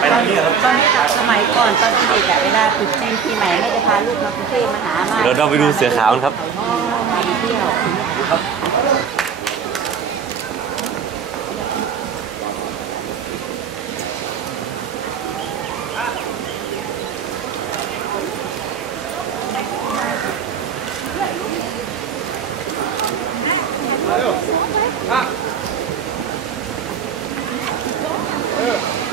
ไปทางนี้ครับตอนสมัยก่อนตอนเด็กอะเวลาตรุษจีนปีใหม่แม่จะพาลูกมากรุงเทพมาหามาเดี๋ยวเราไปดูเสือขาวกันครับมาเที่ยวเ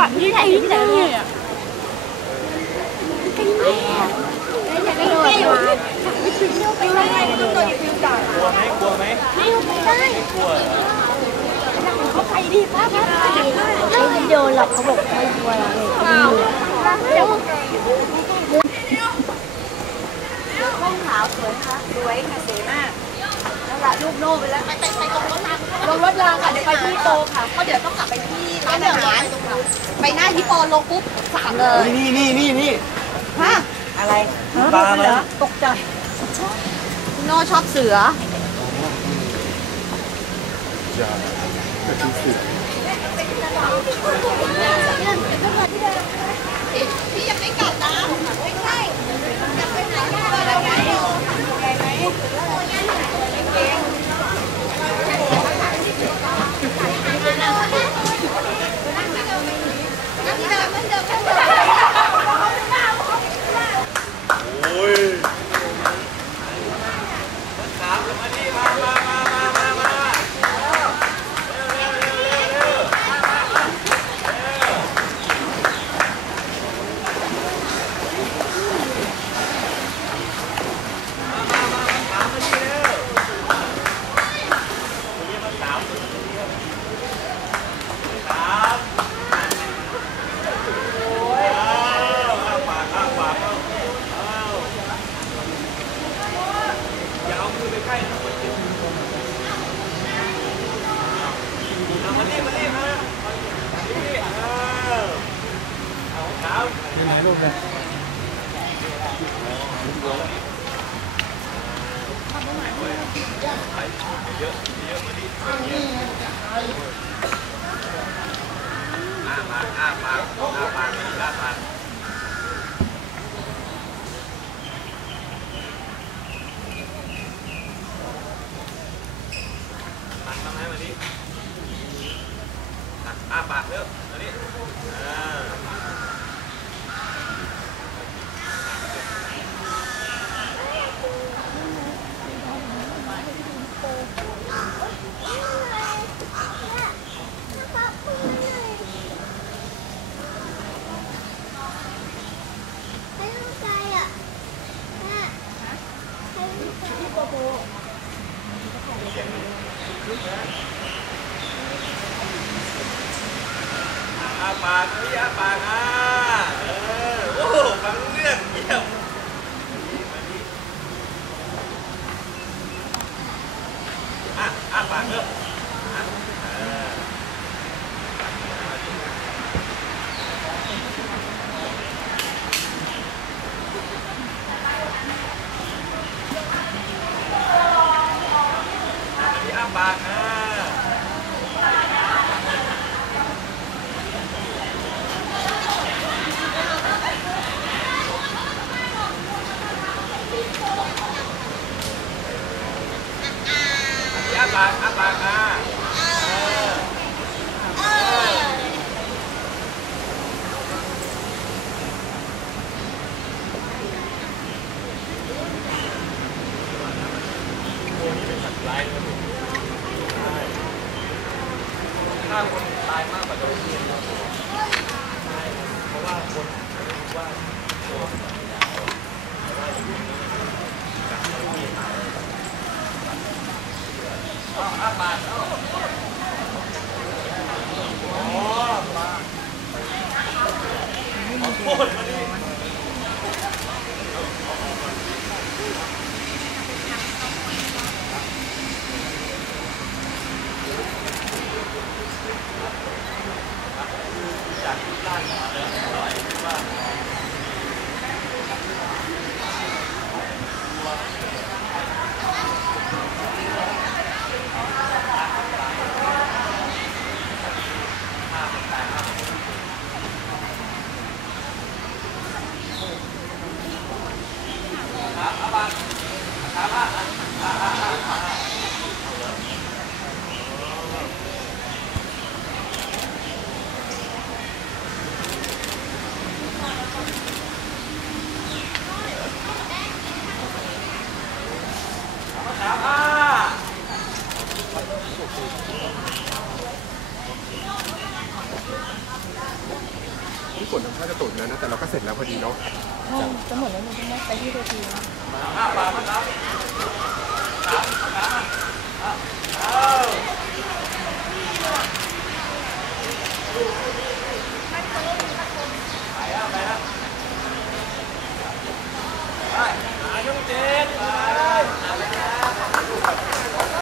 ฝันที่ไหนที่ไหนเนี่ยแล้วจะกระโดดมากลัวไหมกลัวไหมได้กลัวเหรอเขาไปดีป้าป้าไม่โดนหรอกเขาบอกไม่กลัวเลยเขาไม่รู้ห้องขาวสวยนะคะสวยค่ะสวยมากแล้วละลูกโน่ไปแล้วไปไปไปตรงรถรางลงรถรางค่ะเดี๋ยวไปที่โตค่ะเพราะเดี๋ยวต้องกลับไป ร้านอาหารไปหน้าฮิปโปลงปุ๊บสามเลยนี่นี่นี่นี่ฮะอะไรปลามันตกใจโน่ชอบเสือพี่ยังไม่กลับนะไม่ใช่จะไปไหนกันอะไรไงนั่งเดิมนั่งเดิมนั่งเดิม โอ้ยขาวมานี่มามามามามามาอย่าเอามือไปใกล้นะมันติดเอามานี่มานี่มานี่เออ เอาขาวอ้าปากอ้าปากอ้าปากอ้าปากตักทำให้มาดิตักอ้าปากเร็วมาดิอ่า อาปากพี่อาปากอ่าเออโอ้โหฟังรู้เรื่องเยี่ยมมาดิอะอ้าปากเร็วอะเออ พี่อ้าปากอ่าพี่อ้ากอ้าปากอ่าถ้าคนตายมากกว่าโดนเทียนเพราะว่าคนรู้ว่า ตัวแต่ ฝนทำท่าจะตกแล้วนะ แต่เราก็เสร็จแล้วพอดีเนาะจะหมดแล้วมันต้งไปที่เวทีมาปามาครับ